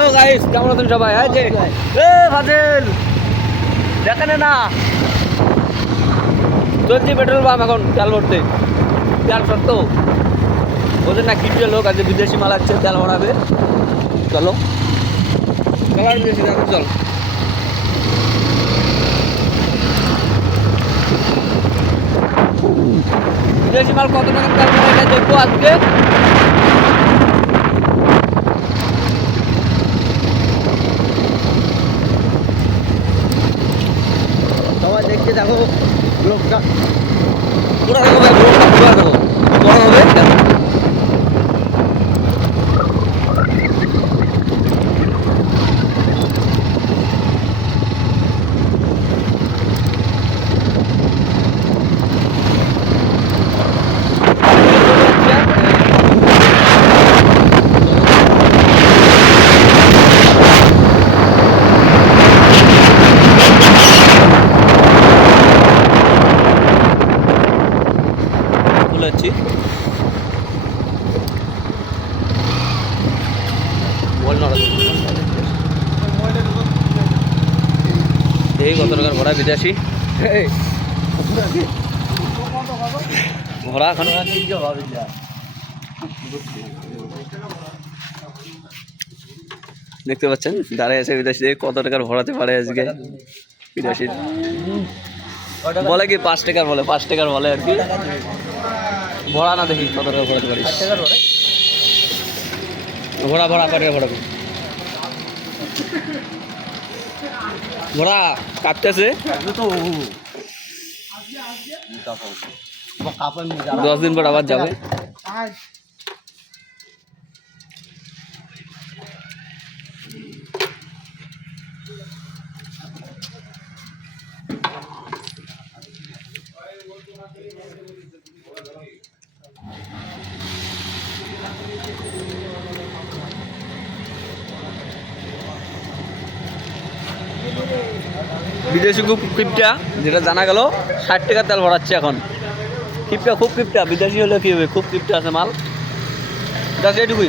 Hello guys, কেমন আছেন সবাই? ফাজিল দেখেন না, চলছি পেট্রোল পাম্প এখন তেল ভরতে। তেল সত্য ওদের না কিনছে লোক আছে, বিদেশি মাল আছে, তেল ভরাবে। চলো চলো আর বিদেশি দেখো, চল। বিদেশি মাল কত টাকা তেল ভরাবে দেখবো আজকে। সবাই দেখতে দেখো লোকটা, পুরা দেখো ভাই, লোকটা পুরা দেখো, বড় হবে। বলেছি এই কত টাকার ভরা বিদেশি ভরা এখন দেখতে পাচ্ছেন দাঁড়ায় আছে বিদেশি, কত টাকার ভরাতে পারে আজকে বিদেশি। বলে কি 5 টাকার, বলে 5 টাকার বলে আর কি। ভরা না, দেখি কত টাকা ভরাতে পারিস। ভরা ভরা করে ভরাবে, ভরা কাঁপতেছে। 10 দিন পর আবার যাবে। বিদেশি খুব কিপটা, যেটা জানা গেল 60 টাকার তেল ভরাচ্ছে এখন। কিপটা, খুব কিপটা। বিদেশি হলে কি হবে, খুব কিপটা আছে মাল। এটুকুই।